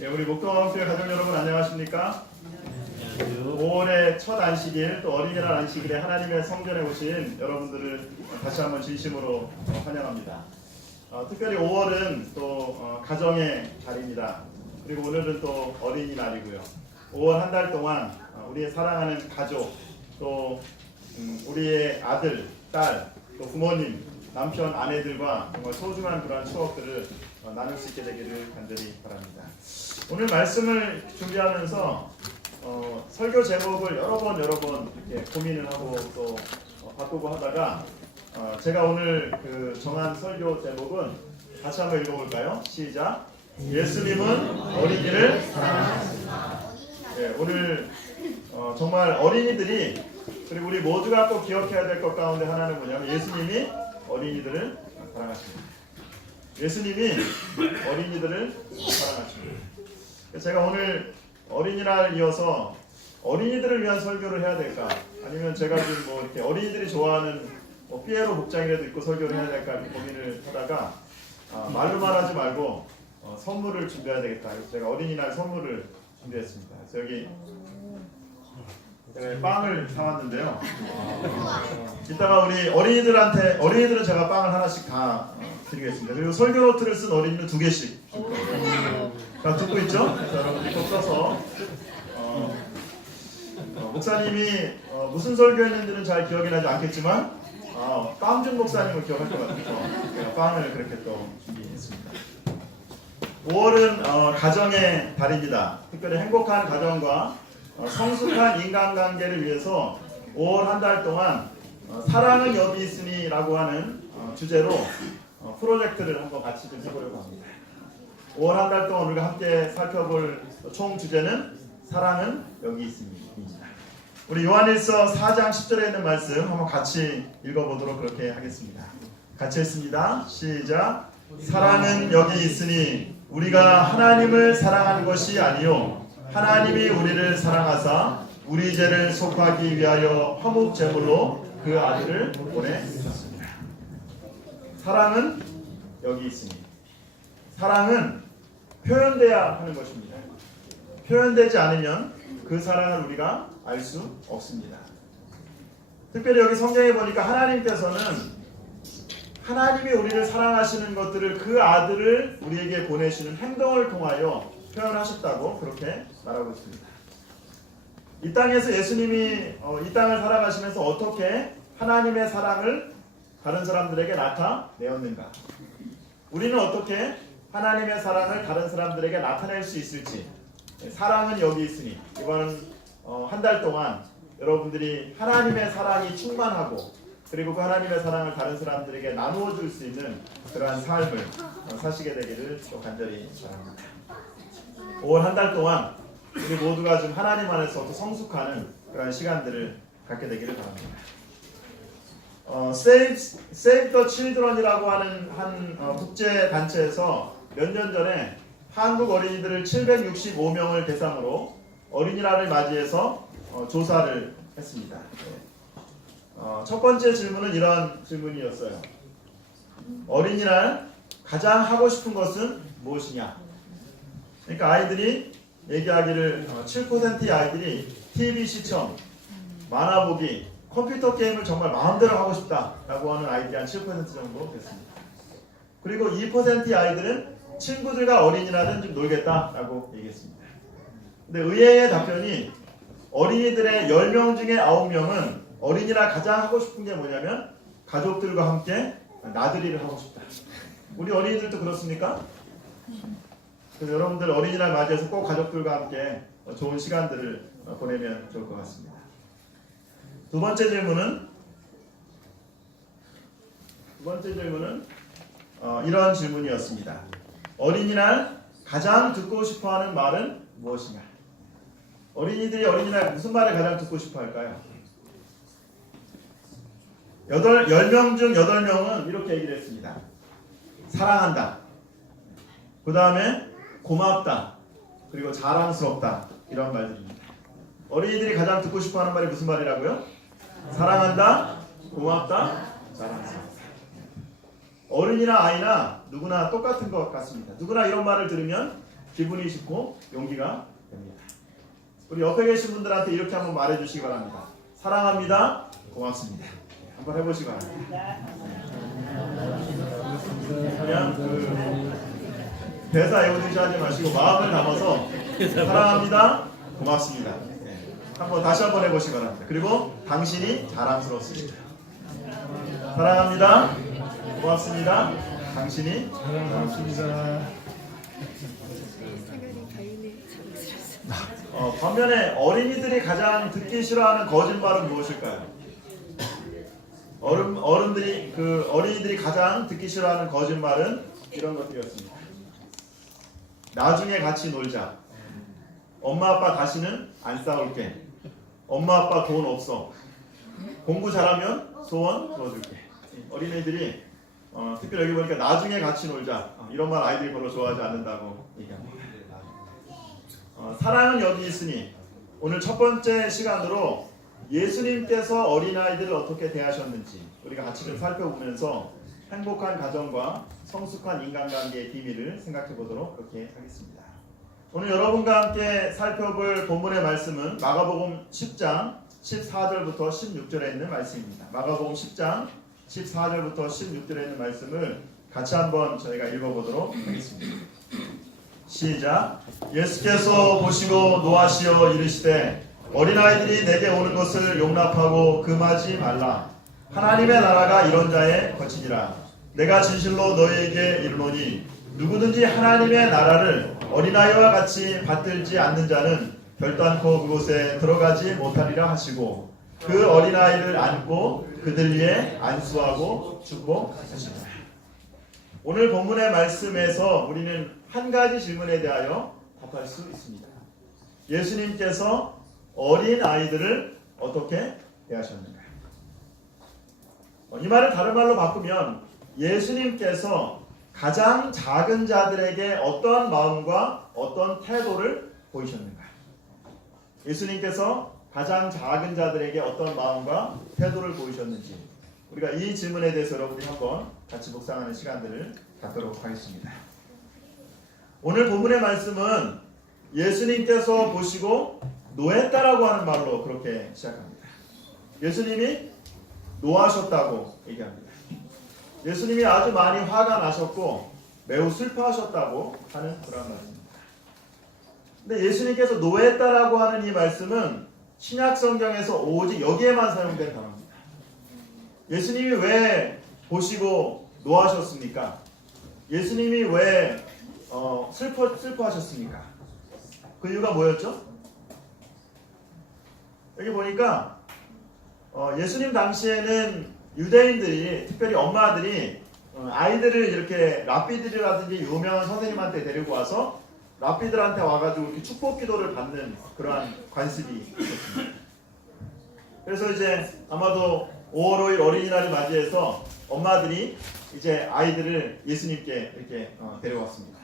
예, 우리 목동교회 가족 여러분 안녕하십니까? 5월의 첫 안식일 또 어린이날 안식일에 하나님의 성전에 오신 여러분들을 다시 한번 진심으로 환영합니다. 특별히 5월은 또 가정의 달입니다. 그리고 오늘은 또 어린이날이고요. 5월 한 달 동안 우리의 사랑하는 가족 또 우리의 아들, 딸, 또 부모님, 남편, 아내들과 정말 소중한 그런 추억들을 나눌 수 있게 되기를 간절히 바랍니다. 오늘 말씀을 준비하면서 설교 제목을 여러 번 이렇게 고민을 하고 또 바꾸고 하다가 제가 오늘 그 정한 설교 제목은 같이 한번 읽어볼까요? 시작. 예수님은 어린이를 사랑하신다. 네, 오늘 정말 어린이들이 그리고 우리 모두가 꼭 기억해야 될 것 가운데 하나는 뭐냐면 예수님이 어린이들을 사랑하십니다. 예수님이 어린이들을 사랑하십니다. 제가 오늘 어린이날 이어서 어린이들을 위한 설교를 해야 될까? 아니면 제가 지금 뭐 이렇게 어린이들이 좋아하는 피에로 복장이라도 입고 설교를 해야 될까 이렇게 고민을 하다가 말로만 하지 말고 선물을 준비해야 되겠다. 그래서 제가 어린이날 선물을 준비했습니다. 그래서 여기 제가 빵을 사왔는데요. 이따가 우리 어린이들은 제가 빵을 하나씩 다 드리겠습니다. 그리고 설교 노트를 쓴 어린이는 2개씩 줄 거예요. 자, 듣고 있죠? 자, 여러분들이 꼭 써서 목사님이 무슨 설교했는지는 잘 기억이 나지 않겠지만 빵준 목사님을 기억할 것 같아서 제가 빵을 그렇게 또 준비했습니다. 5월은 가정의 달입니다. 특별히 행복한 가정과 성숙한 인간관계를 위해서 5월 한 달 동안 사랑은 여기 있으니 라고 하는 주제로 프로젝트를 한번 같이 좀 해보려고 합니다. 5월 한 달 동안 우리가 함께 살펴볼 총 주제는 사랑은 여기 있습니다. 우리 요한일서 4장 10절에 있는 말씀 한번 같이 읽어보도록 그렇게 하겠습니다. 같이 읽습니다. 시작. 사랑은 여기 있으니 우리가 하나님을 사랑한 것이 아니요 하나님이 우리를 사랑하사 우리 죄를 속하기 위하여 화목 제물로 그 아들을 보내주셨습니다. 사랑은 여기 있으니 사랑은 표현돼야 하는 것입니다. 표현되지 않으면 그 사랑을 우리가 알 수 없습니다. 특별히 여기 성경에 보니까 하나님께서는 하나님이 우리를 사랑하시는 것들을 그 아들을 우리에게 보내시는 행동을 통하여 표현하셨다고 그렇게 말하고 있습니다. 이 땅에서 예수님이 이 땅을 살아가시면서 어떻게 하나님의 사랑을 다른 사람들에게 나타내었는가? 우리는 어떻게 하나님의 사랑을 다른 사람들에게 나타낼 수 있을지 사랑은 여기 있으니 이번 한 달 동안 여러분들이 하나님의 사랑이 충만하고 그리고 그 하나님의 사랑을 다른 사람들에게 나누어 줄 수 있는 그러한 삶을 사시게 되기를 또 간절히 바랍니다. 5월 한 달 동안 우리 모두가 좀 하나님 안에서 더 성숙하는 그런 시간들을 갖게 되기를 바랍니다. Save the Children이라고 하는 한 국제 단체에서 몇 년 전에 한국 어린이들을 765명을 대상으로 어린이날을 맞이해서 조사를 했습니다. 첫 번째 질문은 이런 질문이었어요. 어린이날 가장 하고 싶은 것은 무엇이냐? 그러니까 아이들이 얘기하기를 7%의 아이들이 TV 시청, 만화 보기, 컴퓨터 게임을 정말 마음대로 하고 싶다라고 하는 아이들이 한 7% 정도 됐습니다. 그리고 2%의 아이들은 친구들과 어린이날은 좀 놀겠다라고 얘기했습니다. 근데 의외의 답변이 어린이들의 10명 중에 9명은 어린이날 가장 하고 싶은 게 뭐냐면 가족들과 함께 나들이를 하고 싶다. 우리 어린이들도 그렇습니까? 그래서 여러분들 어린이날 맞이해서 꼭 가족들과 함께 좋은 시간들을 보내면 좋을 것 같습니다. 두 번째 질문은 이런 질문이었습니다. 어린이날 가장 듣고 싶어하는 말은 무엇이냐? 어린이들이 어린이날 무슨 말을 가장 듣고 싶어 할까요? 10명 중 8명은 이렇게 얘기를 했습니다. 사랑한다. 그 다음에 고맙다. 그리고 자랑스럽다. 이런 말들입니다. 어린이들이 가장 듣고 싶어하는 말이 무슨 말이라고요? 사랑한다. 고맙다. 자랑스럽다. 어른이나 아이나 누구나 똑같은 것 같습니다. 누구나 이런 말을 들으면 기분이 좋고 용기가 됩니다. 우리 옆에 계신 분들한테 이렇게 한번 말해주시기 바랍니다. 사랑합니다. 고맙습니다. 한번 해보시기 바랍니다. 그냥 대사 외우듯이 하지 마시고 마음을 담아서 사랑합니다. 고맙습니다. 한번 다시 한번 해보시기 바랍니다. 그리고 당신이 자랑스럽습니다. 사랑합니다. 고맙습니다. 당신이 사랑합니다. 반면에 어린이들이 가장 듣기 싫어하는 거짓말은 무엇일까요? 어린이들이 가장 듣기 싫어하는 거짓말은 이런 것들이었습니다. 나중에 같이 놀자. 엄마 아빠 다시는 안 싸울게. 엄마 아빠 돈 없어. 공부 잘하면 소원 들어줄게. 어린이들이 특별히 여기 보니까 나중에 같이 놀자. 이런 말 아이들이 별로 좋아하지 않는다고 얘기합니다. 사랑은 여기 있으니 오늘 첫 번째 시간으로 예수님께서 어린아이들을 어떻게 대하셨는지 우리가 같이 좀 살펴보면서 행복한 가정과 성숙한 인간관계의 비밀을 생각해 보도록 그렇게 하겠습니다. 오늘 여러분과 함께 살펴볼 본문의 말씀은 마가복음 10장 14절부터 16절에 있는 말씀입니다. 마가복음 10장 14절부터 16절에 있는 말씀을 같이 한번 저희가 읽어보도록 하겠습니다. 시작. 예수께서 보시고 노하시어 이르시되 어린아이들이 내게 오는 것을 용납하고 금하지 말라. 하나님의 나라가 이런 자의 것이니라. 내가 진실로 너희에게 이르노니 누구든지 하나님의 나라를 어린아이와 같이 받들지 않는 자는 결단코 그곳에 들어가지 못하리라 하시고 그 어린아이를 안고 그들 위에 안수하고 축복하시니라. 오늘 본문의 말씀에서 우리는 한 가지 질문에 대하여 답할 수 있습니다. 예수님께서 어린 아이들을 어떻게 대하셨는가? 이 말을 다른 말로 바꾸면 예수님께서 가장 작은 자들에게 어떠한 마음과 어떤 태도를 보이셨는가? 예수님께서 가장 작은 자들에게 어떤 마음과 태도를 보이셨는지 우리가 이 질문에 대해서 여러분이 한번 같이 묵상하는 시간들을 갖도록 하겠습니다. 오늘 본문의 말씀은 예수님께서 보시고 노했다라고 하는 말로 그렇게 시작합니다. 예수님이 노하셨다고 얘기합니다. 예수님이 아주 많이 화가 나셨고 매우 슬퍼하셨다고 하는 그런 말씀입니다. 근데 예수님께서 노했다라고 하는 이 말씀은 신약 성경에서 오직 여기에만 사용된 단어입니다. 예수님이 왜 보시고 노하셨습니까? 예수님이 왜 슬퍼하셨습니까? 그 이유가 뭐였죠? 여기 보니까 예수님 당시에는 유대인들이 특별히 엄마들이 아이들을 이렇게 랍비들이라든지 유명한 선생님한테 데리고 와서 랍비들한테 와가지고 이렇게 축복 기도를 받는 그러한 관습이 있었습니다. 그래서 이제 아마도 5월 5일 어린이날을 맞이해서 엄마들이 이제 아이들을 예수님께 이렇게 데려왔습니다.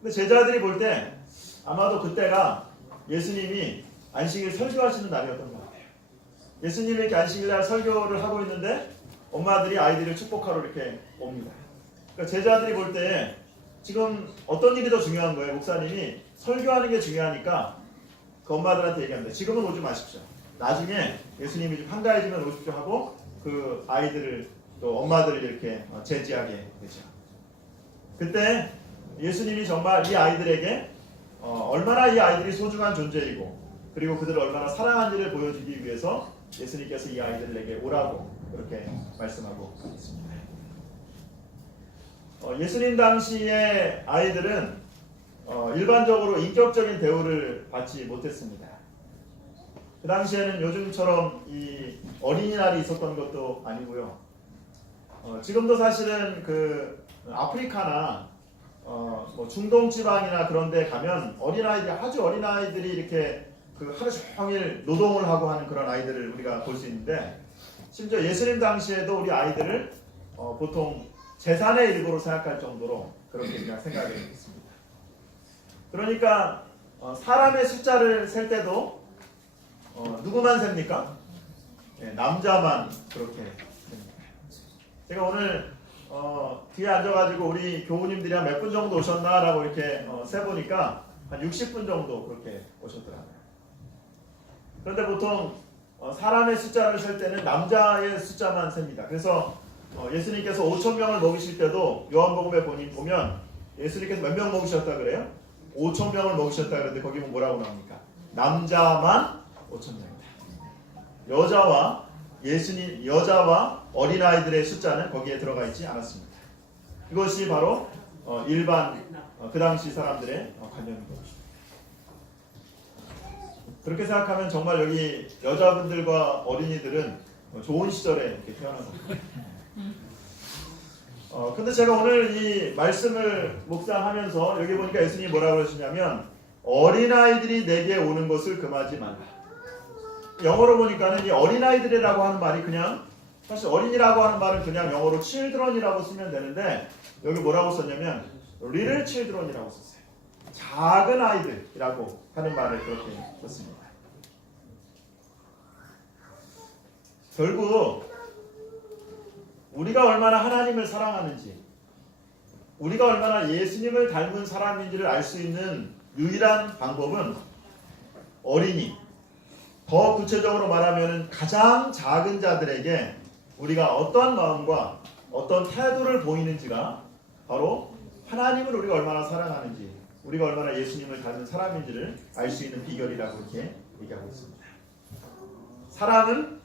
근데 제자들이 볼 때 아마도 그때가 예수님이 안식일 설교하시는 날이었던 것 같아요. 예수님이 이렇게 안식일날 설교를 하고 있는데 엄마들이 아이들을 축복하러 이렇게 옵니다. 그러니까 제자들이 볼 때 지금 어떤 일이 더 중요한 거예요? 목사님이 설교하는 게 중요하니까 그 엄마들한테 얘기합니다. 지금은 오지 마십시오. 나중에 예수님이 좀 한가해지면 오십시오 하고 그 아이들을 또 엄마들을 이렇게 제지하게 되죠. 그때 예수님이 정말 이 아이들에게 얼마나 이 아이들이 소중한 존재이고 그리고 그들을 얼마나 사랑하는지를 보여주기 위해서 예수님께서 이 아이들에게 오라고 그렇게 말씀하고 있습니다. 예수님 당시의 아이들은 일반적으로 인격적인 대우를 받지 못했습니다. 그 당시에는 요즘처럼 이 어린이날이 있었던 것도 아니고요. 지금도 사실은 그 아프리카나 뭐 중동 지방이나 그런 데 가면 아주 어린 아이들이 이렇게 그 하루 종일 노동을 하고 하는 그런 아이들을 우리가 볼 수 있는데 심지어 예수님 당시에도 우리 아이들을 보통 재산의 일부로 생각할 정도로 그렇게 그냥 생각을 했습니다. 그러니까 사람의 숫자를 셀 때도 누구만 셉니까? 네, 남자만 그렇게 셉니다. 제가 오늘 뒤에 앉아가지고 우리 교우님들이 한 몇 분 정도 오셨나라고 이렇게 세보니까 한 60분 정도 그렇게 오셨더라고요. 그런데 보통 사람의 숫자를 셀 때는 남자의 숫자만 셉니다. 그래서 예수님께서 5,000명을 먹이실 때도 요한복음에 보면 예수님께서 몇 명 먹이셨다 그래요? 5,000명을 먹이셨다 그러는데 거기 보면 뭐라고 나옵니까? 남자만 5,000명이다. 여자와 어린아이들의 숫자는 거기에 들어가 있지 않았습니다. 이것이 바로 일반 그 당시 사람들의 관념인 것입니다. 그렇게 생각하면 정말 여기 여자분들과 어린이들은 좋은 시절에 이렇게 태어난 겁니다. 근데 제가 오늘 이 말씀을 묵상하면서 여기 보니까 예수님이 뭐라고 그러시냐면 어린아이들이 내게 오는 것을 금하지 말라. 영어로 보니까는 이 어린아이들이라고 하는 말이 그냥 사실 어린이라고 하는 말은 그냥 영어로 children이라고 쓰면 되는데 여기 뭐라고 썼냐면 little children이라고 썼어요. 작은 아이들이라고 하는 말을 그렇게 썼습니다. 결국 우리가 얼마나 하나님을 사랑하는지, 우리가 얼마나 예수님을 닮은 사람인지를 알 수 있는 유일한 방법은 어린이, 더 구체적으로 말하면 가장 작은 자들에게 우리가 어떤 마음과 어떤 태도를 보이는지가 바로 하나님을 우리가 얼마나 사랑하는지, 우리가 얼마나 예수님을 닮은 사람인지를 알 수 있는 비결이라고 이렇게 얘기하고 있습니다. 사랑은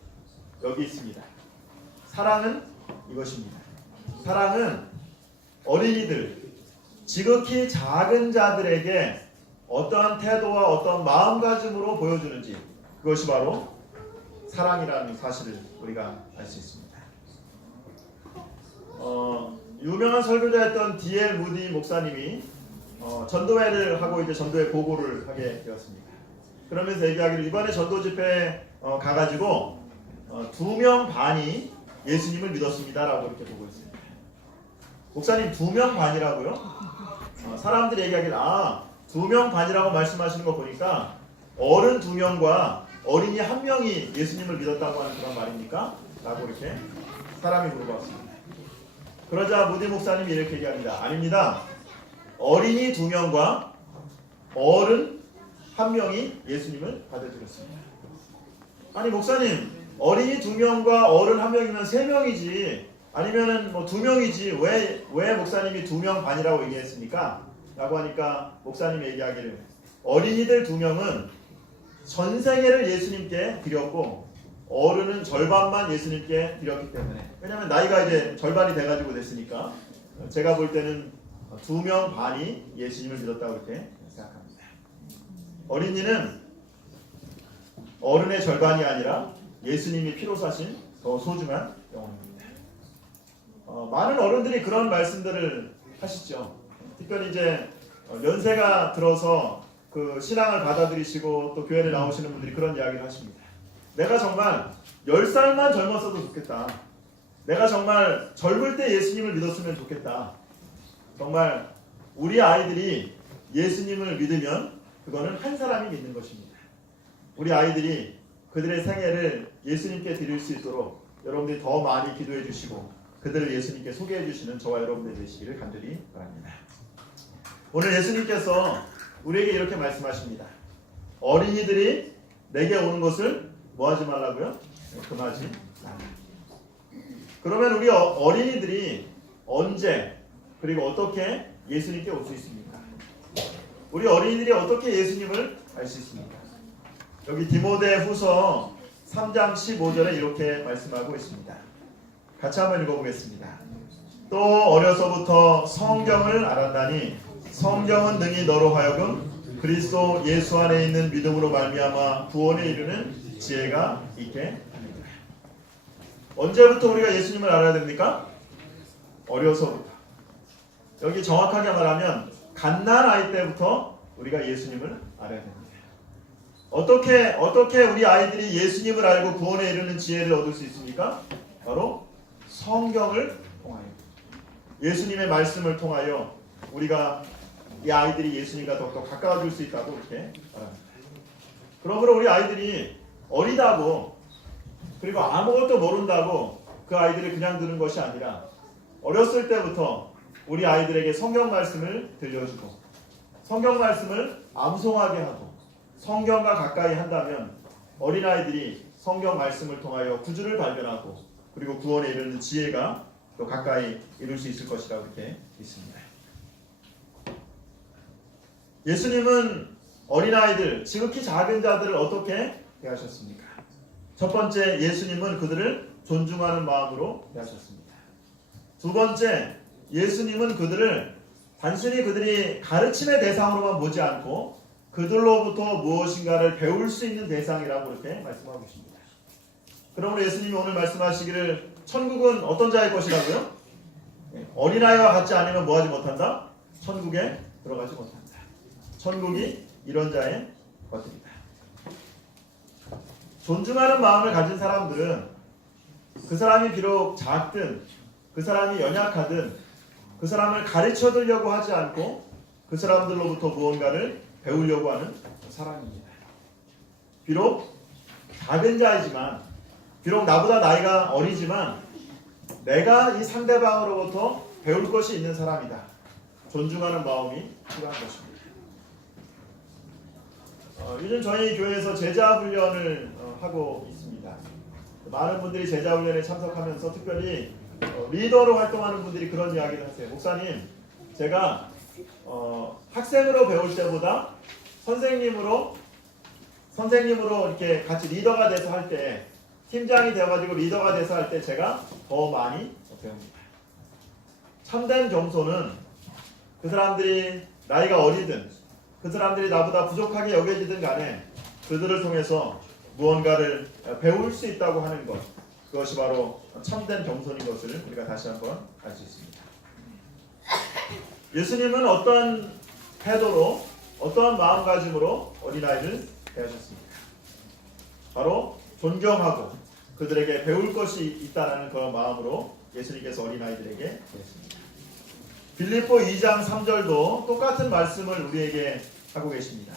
여기 있습니다. 사랑은 이것입니다. 사랑은 어린이들, 지극히 작은 자들에게 어떠한 태도와 어떤 마음가짐으로 보여주는지, 그것이 바로 사랑이라는 사실을 우리가 알 수 있습니다. 유명한 설교자였던 D.L. 무디 목사님이 전도회를 하고 이제 전도회 보고를 하게 되었습니다. 그러면서 얘기하기를 이번에 전도 집회에 가가지고 2명 반이 예수님을 믿었습니다라고 이렇게 보고 있습니다. 목사님 2명 반이라고요? 사람들이 얘기하기를 2명 반이라고 말씀하시는 거 보니까 어른 2명과 어린이 1명이 예수님을 믿었다고 하는 그런 말입니까? 라고 이렇게 사람이 물어봤습니다. 그러자 무디 목사님이 이렇게 얘기합니다. 아닙니다. 어린이 2명과 어른 1명이 예수님을 받아들였습니다. 아니 목사님, 어린이 2명과 어른 1명이면 3명이지 아니면은 뭐 2명이지 왜 목사님이 2명 반이라고 얘기했습니까? 라고 하니까 목사님이 얘기하기를 어린이들 2명은 전생애를 예수님께 드렸고 어른은 절반만 예수님께 드렸기 때문에, 왜냐하면 나이가 이제 절반이 돼가지고 됐으니까 제가 볼 때는 2명 반이 예수님을 믿었다고 이렇게 생각합니다. 어린이는 어른의 절반이 아니라 예수님이 피로 사신 더 소중한 영혼입니다. 많은 어른들이 그런 말씀들을 하시죠. 특별히 이제 연세가 들어서 그 신앙을 받아들이시고 또 교회를 나오시는 분들이 그런 이야기를 하십니다. 내가 정말 10살만 젊었어도 좋겠다. 내가 정말 젊을 때 예수님을 믿었으면 좋겠다. 정말 우리 아이들이 예수님을 믿으면 그거는 한 사람이 믿는 것입니다. 우리 아이들이 그들의 생애를 예수님께 드릴 수 있도록 여러분들이 더 많이 기도해 주시고 그들을 예수님께 소개해 주시는 저와 여러분들 되시기를 간절히 바랍니다. 오늘 예수님께서 우리에게 이렇게 말씀하십니다. 어린이들이 내게 오는 것을 뭐 하지 말라고요? 금하지 말라. 그러면 우리 어린이들이 언제 그리고 어떻게 예수님께 올 수 있습니까? 우리 어린이들이 어떻게 예수님을 알 수 있습니까? 여기 디모데후서 3장 15절에 이렇게 말씀하고 있습니다. 같이 한번 읽어보겠습니다. 또 어려서부터 성경을 알았나니 성경은 능히 너로 하여금 그리스도 예수 안에 있는 믿음으로 말미암아 구원에 이르는 지혜가 있게 합니다. 언제부터 우리가 예수님을 알아야 됩니까? 어려서부터. 여기 정확하게 말하면 갓난아이 때부터 우리가 예수님을 알아야 됩니다. 어떻게 우리 아이들이 예수님을 알고 구원에 이르는 지혜를 얻을 수 있습니까? 바로 성경을 통하여, 예수님의 말씀을 통하여 우리가 이 아이들이 예수님과 더욱더 가까워질 수 있다고 이렇게 말합니다. 그러므로 우리 아이들이 어리다고 그리고 아무것도 모른다고 그 아이들을 그냥 두는 것이 아니라 어렸을 때부터 우리 아이들에게 성경 말씀을 들려주고 성경 말씀을 암송하게 하고 성경과 가까이 한다면 어린아이들이 성경 말씀을 통하여 구주를 발견하고 그리고 구원에 이르는 지혜가 또 가까이 이룰 수 있을 것이라고 이렇게 믿습니다. 예수님은 어린아이들, 지극히 작은 자들을 어떻게 대하셨습니까? 첫 번째, 예수님은 그들을 존중하는 마음으로 대하셨습니다. 두 번째, 예수님은 그들을 단순히 그들이 가르침의 대상으로만 보지 않고 그들로부터 무엇인가를 배울 수 있는 대상이라고 이렇게 말씀하고 계십니다. 그러므로 예수님이 오늘 말씀하시기를 천국은 어떤 자의 것이라고요? 어린아이와 같지 않으면 뭐하지 못한다? 천국에 들어가지 못한다. 천국이 이런 자의 것입니다. 존중하는 마음을 가진 사람들은 그 사람이 비록 작든 그 사람이 연약하든 그 사람을 가르쳐 주려고 하지 않고 그 사람들로부터 무언가를 배우려고 하는 사람입니다. 비록 작은 자이지만 비록 나보다 나이가 어리지만 내가 이 상대방으로부터 배울 것이 있는 사람이다. 존중하는 마음이 필요한 것입니다. 요즘 저희 교회에서 제자 훈련을 하고 있습니다. 많은 분들이 제자 훈련에 참석하면서 특별히 리더로 활동하는 분들이 그런 이야기를 하세요. 목사님, 제가 학생으로 배울 때보다 선생님으로 이렇게 같이 리더가 돼서 할 때, 팀장이 되어가지고 리더가 돼서 할 때 제가 더 많이 배웁니다. 참된 겸손은 그 사람들이 나이가 어리든 그 사람들이 나보다 부족하게 여겨지든 간에 그들을 통해서 무언가를 배울 수 있다고 하는 것, 그것이 바로 참된 겸손인 것을 우리가 다시 한번 알 수 있습니다. 예수님은 어떤 태도로 어떠한 마음가짐으로 어린아이를 대하셨습니까? 바로 존경하고 그들에게 배울 것이 있다는 그런 마음으로 예수님께서 어린아이들에게 대했습니다. 빌립보 2장 3절도 똑같은 말씀을 우리에게 하고 계십니다.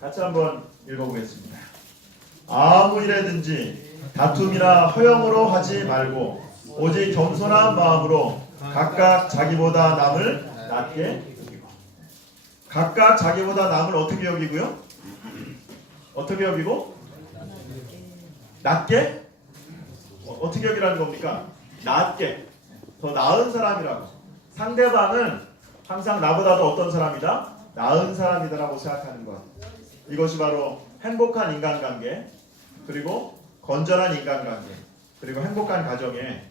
같이 한번 읽어보겠습니다. 아무 일에든지 다툼이나 허영으로 하지 말고 오직 겸손한 마음으로 각각 자기보다 남을 낮게 여기고, 각각 자기보다 남을 어떻게 여기고요? 어떻게 여기고? 낮게? 어떻게 여기라는 겁니까? 낮게, 더 나은 사람이라고. 상대방은 항상 나보다도 어떤 사람이다? 나은 사람이다라고 생각하는 것. 이것이 바로 행복한 인간관계, 그리고 건전한 인간관계, 그리고 행복한 가정의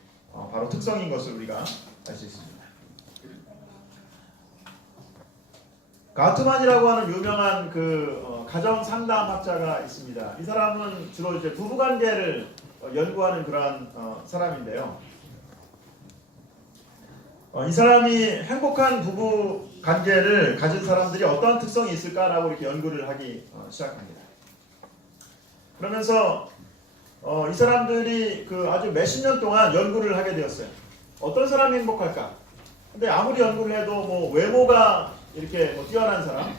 바로 특성인 것을 우리가 알 수 있습니다. 가트만이라고 하는 유명한 가정 상담학자가 있습니다. 이 사람은 주로 이제 부부관계를 연구하는 그러한 사람인데요. 이 사람이 행복한 부부 관계를 가진 사람들이 어떠한 특성이 있을까라고 이렇게 연구를 하기 시작합니다. 그러면서 이 사람들이 아주 몇십 년 동안 연구를 하게 되었어요. 어떤 사람이 행복할까? 근데 아무리 연구를 해도 뭐 외모가 이렇게 뛰어난 사람,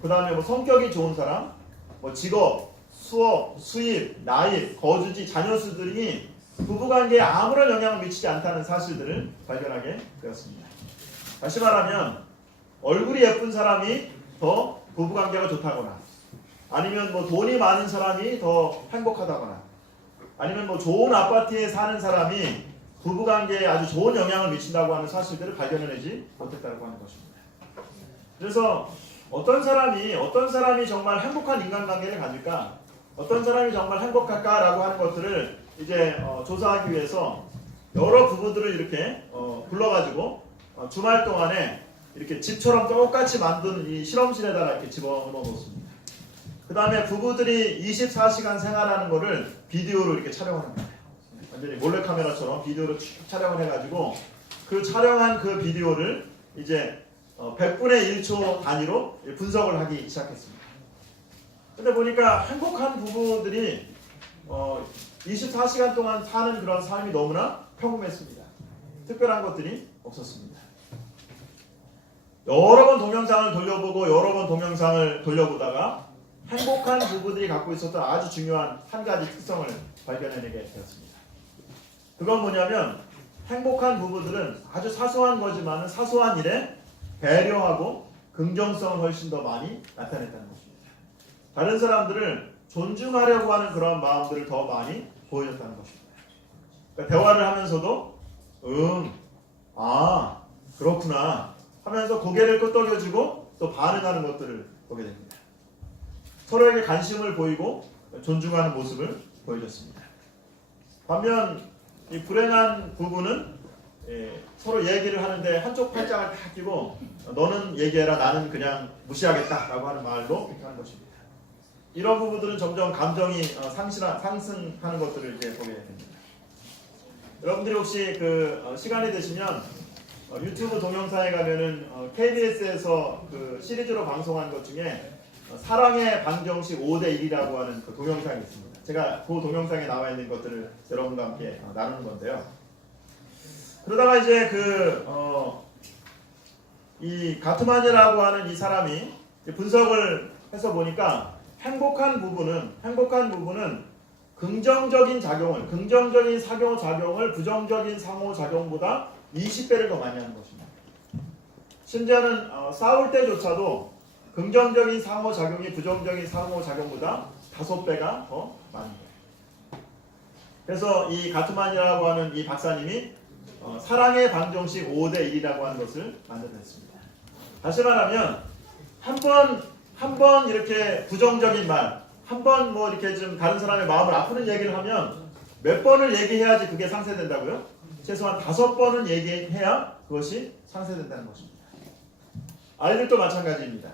그 다음에 뭐 성격이 좋은 사람, 뭐 직업, 수업, 수입, 나이, 거주지, 자녀 수들이 부부관계에 아무런 영향을 미치지 않다는 사실들을 발견하게 되었습니다. 다시 말하면 얼굴이 예쁜 사람이 더 부부관계가 좋다거나, 아니면 뭐 돈이 많은 사람이 더 행복하다거나, 아니면 뭐 좋은 아파트에 사는 사람이 부부관계에 아주 좋은 영향을 미친다고 하는 사실들을 발견해내지 못했다고 하는 것입니다. 그래서 어떤 사람이 정말 행복한 인간관계를 가질까, 어떤 사람이 정말 행복할까라고 하는 것들을 이제 조사하기 위해서 여러 부부들을 이렇게 불러가지고 주말 동안에 이렇게 집처럼 똑같이 만든 이 실험실에다가 이렇게 집어넣어 놓습니다. 그 다음에 부부들이 24시간 생활하는 거를 비디오로 이렇게 촬영합니다. 완전히 몰래카메라처럼 비디오로 촬영을 해가지고 그 촬영한 그 비디오를 이제 100분의 1초 단위로 분석을 하기 시작했습니다. 근데 보니까 행복한 부부들이 24시간 동안 사는 그런 삶이 너무나 평범했습니다. 특별한 것들이 없었습니다. 여러 번 동영상을 돌려보고 여러 번 동영상을 돌려보다가 행복한 부부들이 갖고 있었던 아주 중요한 한 가지 특성을 발견해내게 되었습니다. 그건 뭐냐면 행복한 부부들은 아주 사소한 거지만 사소한 일에 배려하고 긍정성을 훨씬 더 많이 나타냈다는 것입니다. 다른 사람들을 존중하려고 하는 그런 마음들을 더 많이 보여줬다는 것입니다. 그러니까 대화를 하면서도 아 그렇구나 하면서 고개를 끄덕여주고 또 반응하는 것들을 보게 됩니다. 서로에게 관심을 보이고 존중하는 모습을 보여줬습니다. 반면 이 불행한 부부는 서로 얘기를 하는데 한쪽 팔짱을 다 끼고 너는 얘기해라 나는 그냥 무시하겠다라고 하는 말로 이렇게 하는 것입니다. 이런 부부들은 점점 감정이 상승하는 것들을 이제 보게 됩니다. 여러분들이 혹시 시간이 되시면 유튜브 동영상에 가면은 KBS에서 그 시리즈로 방송한 것 중에 사랑의 방정식 5대1이라고 하는 그 동영상이 있습니다. 제가 그 동영상에 나와 있는 것들을 여러분과 함께 나누는 건데요. 그러다가 이제 이 가트만이라고 하는 이 사람이 분석을 해서 보니까 행복한 부부는 긍정적인 상호작용을 부정적인 상호작용보다 20배를 더 많이 하는 것입니다. 심지어는 싸울 때조차도 긍정적인 상호작용이 부정적인 상호작용보다 5배가 더 많은 거예요. 그래서 이 가트만이라고 하는 이 박사님이 사랑의 방정식 5대1이라고 하는 것을 만들어냈습니다. 다시 말하면 한 번 이렇게 부정적인 말, 한 번 뭐 이렇게 좀 다른 사람의 마음을 아프는 얘기를 하면 몇 번을 얘기해야지 그게 상쇄된다고요? 최소한 5번은 얘기해야 그것이 상쇄된다는 것입니다. 아이들도 마찬가지입니다.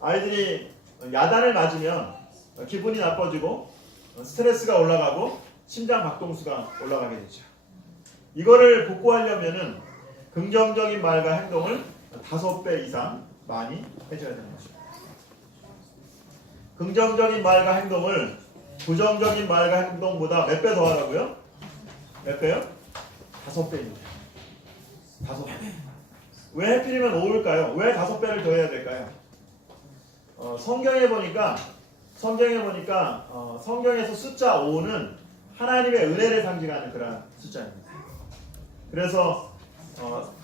아이들이 야단을 맞으면 기분이 나빠지고 스트레스가 올라가고 심장 박동수가 올라가게 되죠. 이거를 복구하려면은 긍정적인 말과 행동을 5배 이상 많이 해줘야 되는 것입니다. 긍정적인 말과 행동을 부정적인 말과 행동보다 몇 배 더 하라고요? 몇 배요? 5배입니다. 5배. 왜 하필이면 5일까요? 왜 5배를 더 해야 될까요? 성경에 보니까 성경에서 숫자 5는 하나님의 은혜를 상징하는 그런 숫자입니다. 그래서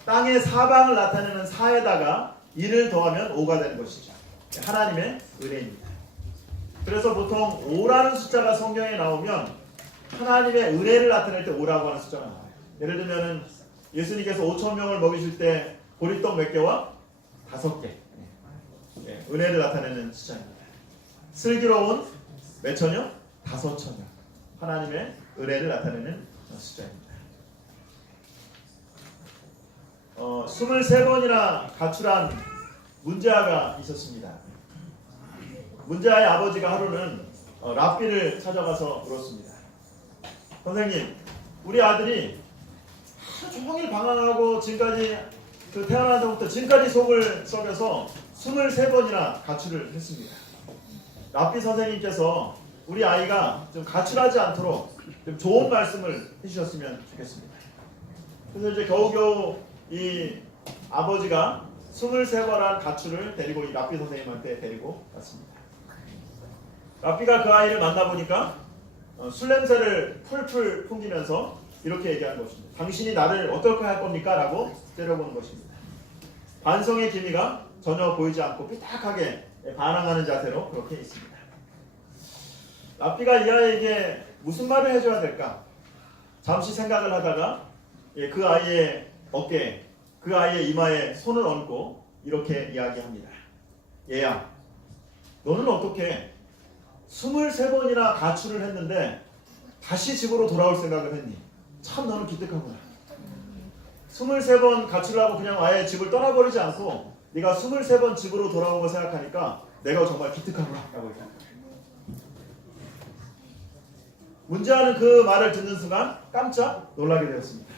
땅의 사방을 나타내는 4에다가 1을 더하면 5가 되는 것이죠. 하나님의 은혜입니다. 그래서 보통 5라는 숫자가 성경에 나오면 하나님의 은혜를 나타낼 때 5라고 하는 숫자가 나와요. 예를 들면 예수님께서 5,000명을 먹이실 때 보리떡 몇 개와 5개. 은혜를 나타내는 숫자입니다. 슬기로운 몇 천여? 5천여. 하나님의 은혜를 나타내는 숫자입니다. 23번이나 가출한 문제아가 있었습니다. 문제아의 아버지가 하루는 랍비를 찾아가서 물었습니다. 선생님, 우리 아들이 종일 방황하고 지금까지 태어난 때부터 지금까지 속을 썩여서 23번이나 가출을 했습니다. 랍비 선생님께서 우리 아이가 좀 가출하지 않도록 좀 좋은 말씀을 해주셨으면 좋겠습니다. 그래서 이제 겨우겨우 이 아버지가 23번한 가출을 데리고 이 랍비 선생님한테 데리고 갔습니다. 랍비가 그 아이를 만나보니까 술 냄새를 풀풀 풍기면서 이렇게 얘기하는 것입니다. 당신이 나를 어떻게 할 겁니까? 라고 때려보는 것입니다. 반성의 기미가 전혀 보이지 않고 삐딱하게 반항하는 자세로 그렇게 있습니다. 랍비가 이 아이에게 무슨 말을 해줘야 될까? 잠시 생각을 하다가 그 아이의 어깨에, 그 아이의 이마에 손을 얹고 이렇게 이야기합니다. 얘야, 너는 어떻게 23번이나 가출을 했는데 다시 집으로 돌아올 생각을 했니? 참 너는 기특하구나. 23번 가출하고 그냥 아예 집을 떠나버리지 않고 네가 23번 집으로 돌아온 걸 생각하니까 내가 정말 기특하구나 라고 얘기합니다. 문제아는 그 말을 듣는 순간 깜짝 놀라게 되었습니다.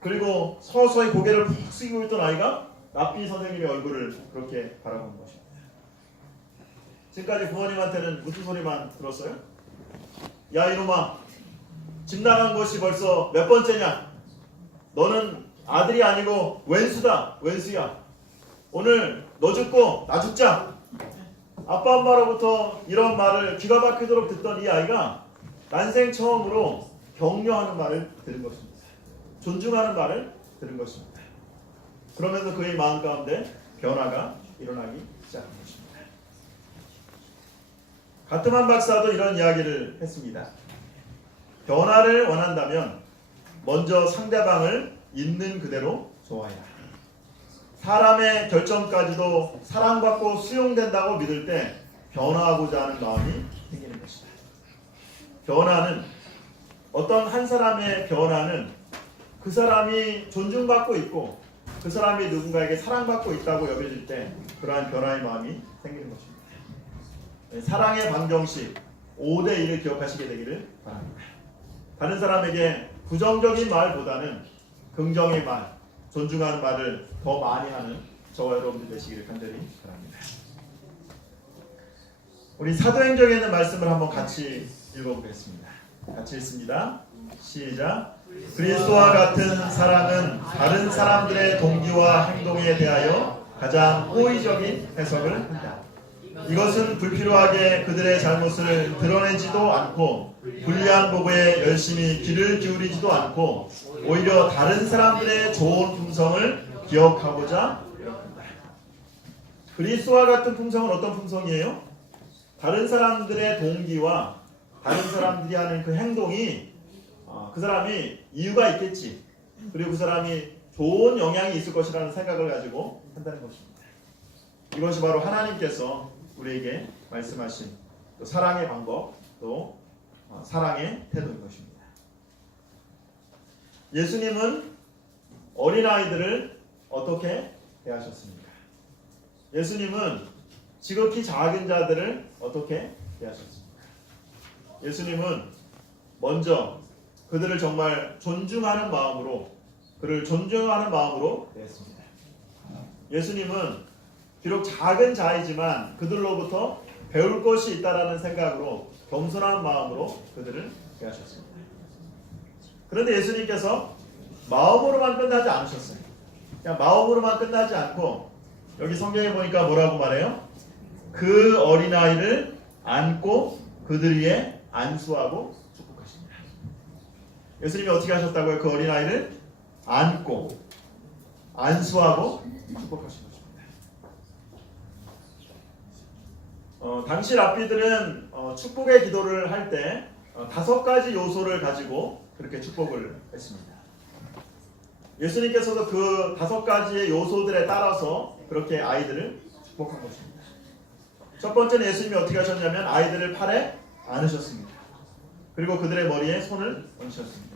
그리고 서서히 고개를 푹 숙이고 있던 아이가 랍비 선생님의 얼굴을 그렇게 바라보는 것입니다. 지금까지 부모님한테는 무슨 소리만 들었어요? 야 이놈아, 집 나간 것이 벌써 몇 번째냐? 너는 아들이 아니고 왼수다, 왼수야. 오늘 너 죽고 나 죽자. 아빠 엄마로부터 이런 말을 귀가 막히도록 듣던 이 아이가 난생 처음으로 격려하는 말을 들은 것입니다. 존중하는 말을 들은 것입니다. 그러면서 그의 마음 가운데 변화가 일어나기 시작한 것입니다. 가트만 박사도 이런 이야기를 했습니다. 변화를 원한다면 먼저 상대방을 있는 그대로 좋아해라. 사람의 결정까지도 사랑받고 수용된다고 믿을 때 변화하고자 하는 마음이 생기는 것이다. 변화는, 어떤 한 사람의 변화는 그 사람이 존중받고 있고 그 사람이 누군가에게 사랑받고 있다고 여겨질 때 그러한 변화의 마음이 생기는 것입니다. 사랑의 방정식 5대1을 기억하시게 되기를 바랍니다. 다른 사람에게 부정적인 말보다는 긍정의 말, 존중하는 말을 더 많이 하는 저와 여러분들 되시기를 간절히 바랍니다. 우리 사도행전에 있는 말씀을 한번 같이 읽어보겠습니다. 같이 읽습니다. 시작. 그리스도와 같은 사랑은 다른 사람들의 동기와 행동에 대하여 가장 호의적인 해석을 한다. 이것은 불필요하게 그들의 잘못을 드러내지도 않고 불리한 보고에 열심히 귀를 기울이지도 않고 오히려 다른 사람들의 좋은 품성을 기억하고자 노력한다. 그리스도와 같은 품성은 어떤 품성이에요? 다른 사람들의 동기와 다른 사람들이 하는 그 행동이 그 사람이 이유가 있겠지, 그리고 그 사람이 좋은 영향이 있을 것이라는 생각을 가지고 한다는 것입니다. 이것이 바로 하나님께서 우리에게 말씀하신 또 사랑의 방법, 또 사랑의 태도인 것입니다. 예수님은 어린아이들을 어떻게 대하셨습니까? 예수님은 지극히 작은 자들을 어떻게 대하셨습니까? 예수님은 먼저 그들을 정말 존중하는 마음으로, 그를 존중하는 마음으로 대했습니다. 예수님은 비록 작은 자이지만 그들로부터 배울 것이 있다라는 생각으로 겸손한 마음으로 그들을 대하셨습니다. 그런데 예수님께서 마음으로만 끝나지 않으셨어요. 그냥 마음으로만 끝나지 않고 여기 성경에 보니까 뭐라고 말해요? 그 어린아이를 안고 그들 위에 안수하고 축복하십니다. 예수님이 어떻게 하셨다고요? 그 어린아이를 안고 안수하고 축복하신 것입니다. 당시 랍비들은 축복의 기도를 할 때 5가지 요소를 가지고 그렇게 축복을 했습니다. 예수님께서도 그 5가지의 요소들에 따라서 그렇게 아이들을 축복한 것입니다. 첫 번째는 예수님이 어떻게 하셨냐면 아이들을 팔에 안으셨습니다. 그리고 그들의 머리에 손을 얹으셨습니다.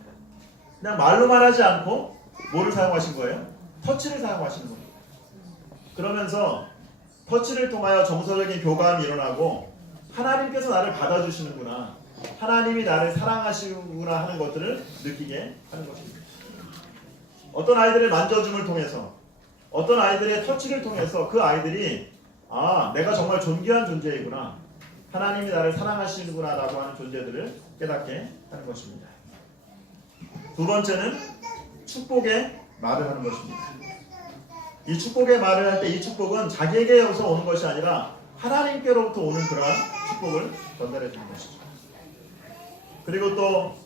그냥 말로만 하지 않고 뭐를 사용하신 거예요? 터치를 사용하시는 겁니다. 그러면서 터치를 통하여 정서적인 교감이 일어나고 하나님께서 나를 받아주시는구나, 하나님이 나를 사랑하시는구나 하는 것들을 느끼게 하는 것입니다. 어떤 아이들의 만져줌을 통해서, 어떤 아이들의 터치를 통해서 그 아이들이 내가 정말 존귀한 존재이구나, 하나님이 나를 사랑하시는구나 라고 하는 존재들을 깨닫게 하는 것입니다. 두 번째는 축복의 말을 하는 것입니다. 이 축복의 말을 할 때 이 축복은 자기에게서 오는 것이 아니라 하나님께로부터 오는 그러한 축복을 전달해 주는 것이죠. 그리고 또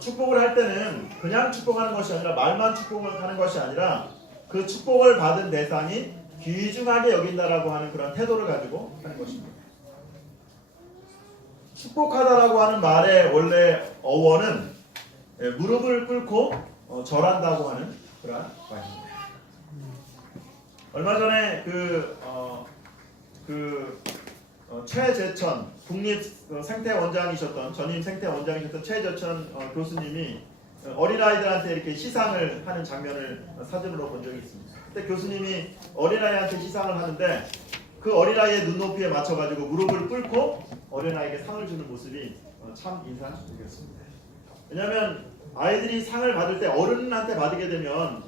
축복을 할 때는 그냥 축복하는 것이 아니라, 말만 축복을 하는 것이 아니라 그 축복을 받은 대상이 귀중하게 여긴다라고 하는 그런 태도를 가지고 하는 것입니다. 축복하다라고 하는 말의 원래 어원은 무릎을 꿇고 절한다고 하는 그런 말입니다. 얼마 전에 최재천 국립 생태원장이셨던, 전임 생태원장이셨던 최재천 교수님이 어린아이들한테 이렇게 시상을 하는 장면을 사진으로 본 적이 있습니다. 그때 교수님이 어린아이한테 시상을 하는데 그 어린아이의 눈높이에 맞춰가지고 무릎을 꿇고 어린아이에게 상을 주는 모습이 참 인상적이었습니다. 왜냐하면 아이들이 상을 받을 때 어른한테 받게 되면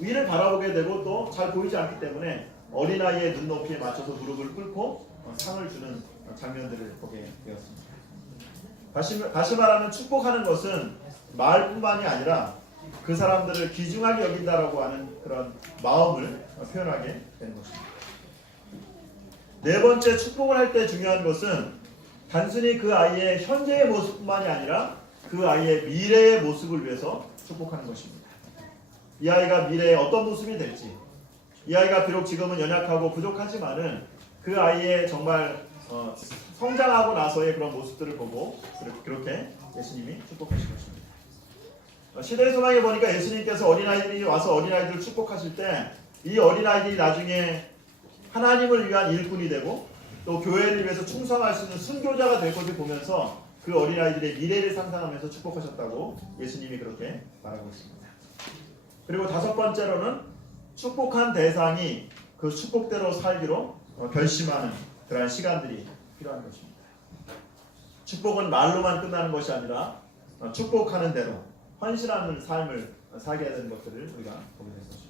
위를 바라보게 되고 또 잘 보이지 않기 때문에 어린아이의 눈높이에 맞춰서 무릎을 꿇고 상을 주는 장면들을 보게 되었습니다. 다시 말하면 축복하는 것은 말뿐만이 아니라 그 사람들을 귀중하게 여긴다라고 하는 그런 마음을 표현하게 되는 것입니다. 네 번째, 축복을 할 때 중요한 것은 단순히 그 아이의 현재의 모습뿐만이 아니라 그 아이의 미래의 모습을 위해서 축복하는 것입니다. 이 아이가 미래에 어떤 모습이 될지, 이 아이가 비록 지금은 연약하고 부족하지만은 그 아이의 정말 성장하고 나서의 그런 모습들을 보고 그렇게 예수님이 축복하신 것입니다. 시대의 소망에 보니까 예수님께서 어린아이들이 와서 어린아이들을 축복하실 때 이 어린아이들이 나중에 하나님을 위한 일꾼이 되고 또 교회를 위해서 충성할 수 있는 순교자가 될 것을 보면서 그 어린아이들의 미래를 상상하면서 축복하셨다고 예수님이 그렇게 말하고 있습니다. 그리고 다섯 번째로는 축복한 대상이 그 축복대로 살기로 결심하는 그러한 시간들이 필요한 것입니다. 축복은 말로만 끝나는 것이 아니라 축복하는 대로 헌신하는 삶을 살게 되는 것들을 우리가 보게 되는 것입니다.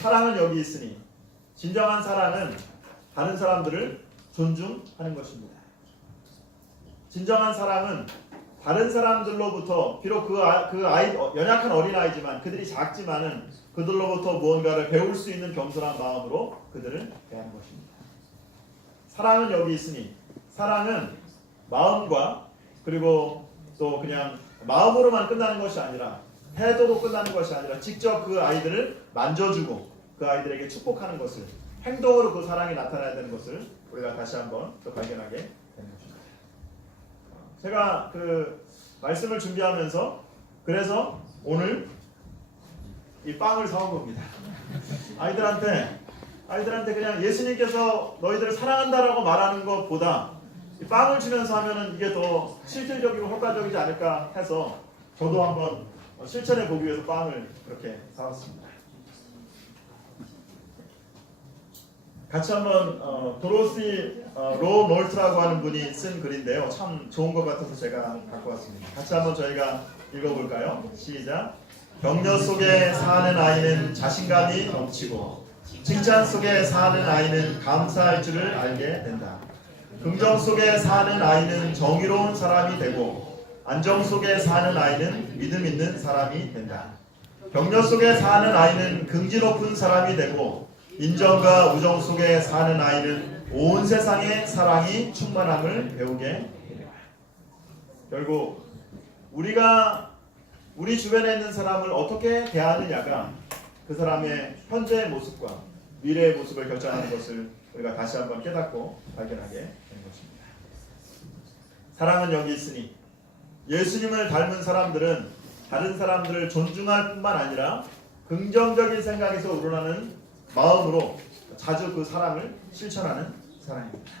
사랑은 여기 있으니 진정한 사랑은 다른 사람들을 존중하는 것입니다. 진정한 사랑은 다른 사람들로부터 비록 그 아이 연약한 어린아이지만 그들이 작지만은 그들로부터 무언가를 배울 수 있는 겸손한 마음으로 그들을 대하는 것입니다. 사랑은 여기 있으니 사랑은 마음과 그리고 또 그냥 마음으로만 끝나는 것이 아니라 태도로 끝나는 것이 아니라 직접 그 아이들을 만져주고 그 아이들에게 축복하는 것을 행동으로 그 사랑이 나타나야 되는 것을 우리가 다시 한번 또 발견하게 되는 것입니다. 제가 그 말씀을 준비하면서 그래서 오늘 이 빵을 사온 겁니다. 아이들한테 그냥 예수님께서 너희들을 사랑한다라고 말하는 것보다 이 빵을 주면서 하면은 이게 더 실질적이고 효과적이지 않을까 해서 저도 한번 실천해 보기 위해서 빵을 그렇게 사왔습니다. 같이 한번 도로시 로놀트라고 하는 분이 쓴 글인데요. 참 좋은 것 같아서 제가 갖고 왔습니다. 같이 한번 저희가 읽어볼까요? 시작. 격려 속에 사는 아이는 자신감이 넘치고 칭찬 속에 사는 아이는 감사할 줄을 알게 된다. 긍정 속에 사는 아이는 정의로운 사람이 되고 안정 속에 사는 아이는 믿음 있는 사람이 된다. 격려 속에 사는 아이는 긍지 높은 사람이 되고 인정과 우정 속에 사는 아이는 온 세상의 사랑이 충만함을 배우게 됩니다. 결국 우리가 우리 주변에 있는 사람을 어떻게 대하느냐가 그 사람의 현재의 모습과 미래의 모습을 결정하는 것을 우리가 다시 한번 깨닫고 발견하게 되는 것입니다. 사랑은 여기 있으니 예수님을 닮은 사람들은 다른 사람들을 존중할 뿐만 아니라 긍정적인 생각에서 우러나는 마음으로 자주 그 사랑을 실천하는 사람입니다.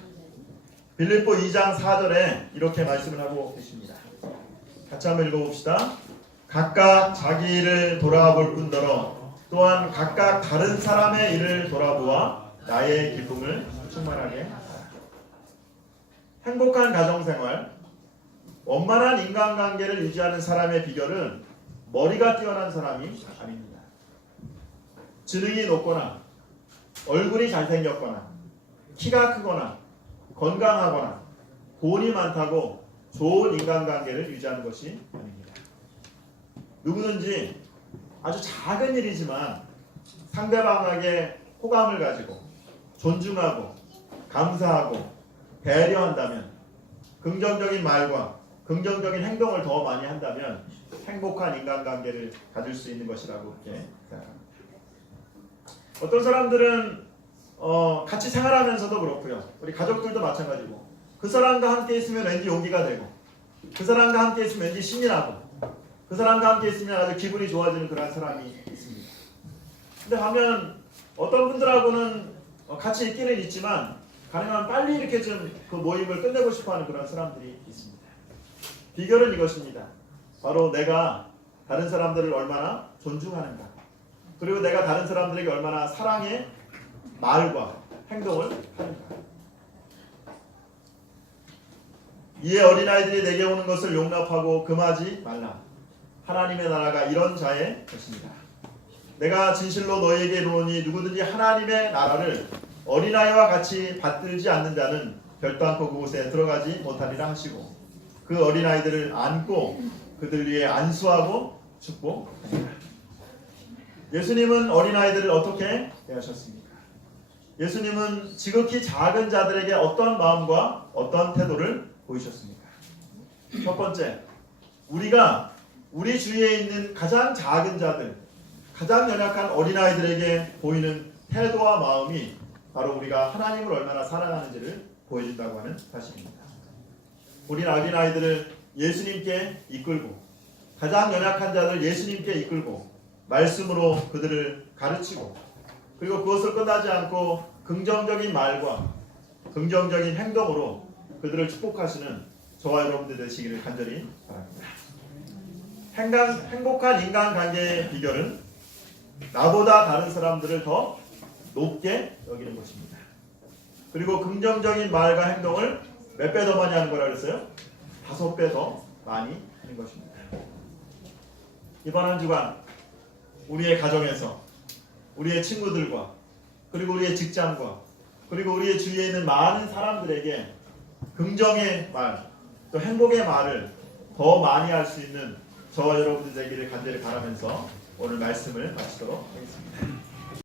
빌립보 2장 4절에 이렇게 말씀을 하고 계십니다. 같이 한번 읽어봅시다. 각각 자기 일을 돌아볼 뿐더러 또한 각각 다른 사람의 일을 돌아보아 나의 기쁨을 충만하게 하라. 행복한 가정생활, 원만한 인간관계를 유지하는 사람의 비결은 머리가 뛰어난 사람이 아닙니다. 지능이 높거나 얼굴이 잘생겼거나 키가 크거나 건강하거나 돈이 많다고 좋은 인간관계를 유지하는 것이 아닙니다. 누구든지 아주 작은 일이지만 상대방에게 호감을 가지고 존중하고 감사하고 배려한다면 긍정적인 말과 긍정적인 행동을 더 많이 한다면 행복한 인간관계를 가질 수 있는 것이라고 이렇게 생각합니다. 어떤 사람들은 같이 생활하면서도 그렇고요. 우리 가족들도 마찬가지고 그 사람과 함께 있으면 왠지 용기가 되고 그 사람과 함께 있으면 왠지 신이 나고 그 사람과 함께 있으면 아주 기분이 좋아지는 그런 사람이 있습니다. 근데 반면 어떤 분들하고는 같이 있기는 있지만 가능하면 빨리 이렇게 좀 그 모임을 끝내고 싶어하는 그런 사람들이 있습니다. 비결은 이것입니다. 바로 내가 다른 사람들을 얼마나 존중하는가, 그리고 내가 다른 사람들에게 얼마나 사랑의 말과 행동을 하는가. 이에 어린아이들이 내게 오는 것을 용납하고 금하지 말라. 하나님의 나라가 이런 자의 것입니다. 내가 진실로 너희에게 이르노니 누구든지 하나님의 나라를 어린아이와 같이 받들지 않는 자는 결단코 그곳에 들어가지 못하리라 하시고 그 어린아이들을 안고 그들 위에 안수하고 축복합니다. 예수님은 어린아이들을 어떻게 대하셨습니까? 예수님은 지극히 작은 자들에게 어떤 마음과 어떤 태도를 보이셨습니까? 첫 번째, 우리가 우리 주위에 있는 가장 작은 자들, 가장 연약한 어린아이들에게 보이는 태도와 마음이 바로 우리가 하나님을 얼마나 사랑하는지를 보여준다고 하는 사실입니다. 우리는 어린아이들을 예수님께 이끌고 가장 연약한 자들 예수님께 이끌고 말씀으로 그들을 가르치고 그리고 그것을 끝나지 않고 긍정적인 말과 긍정적인 행동으로 그들을 축복하시는 저와 여러분들 되시기를 간절히 바랍니다. 행복한 인간관계의 비결은 나보다 다른 사람들을 더 높게 여기는 것입니다. 그리고 긍정적인 말과 행동을 몇 배 더 많이 하는 거라 그랬어요? 5배 더 많이 하는 것입니다. 이번 한 주간 우리의 가정에서 우리의 친구들과 그리고 우리의 직장과 그리고 우리의 주위에 있는 많은 사람들에게 긍정의 말, 또 행복의 말을 더 많이 할 수 있는 저와 여러분들 되기를 간절히 바라면서 오늘 말씀을 마치도록 하겠습니다.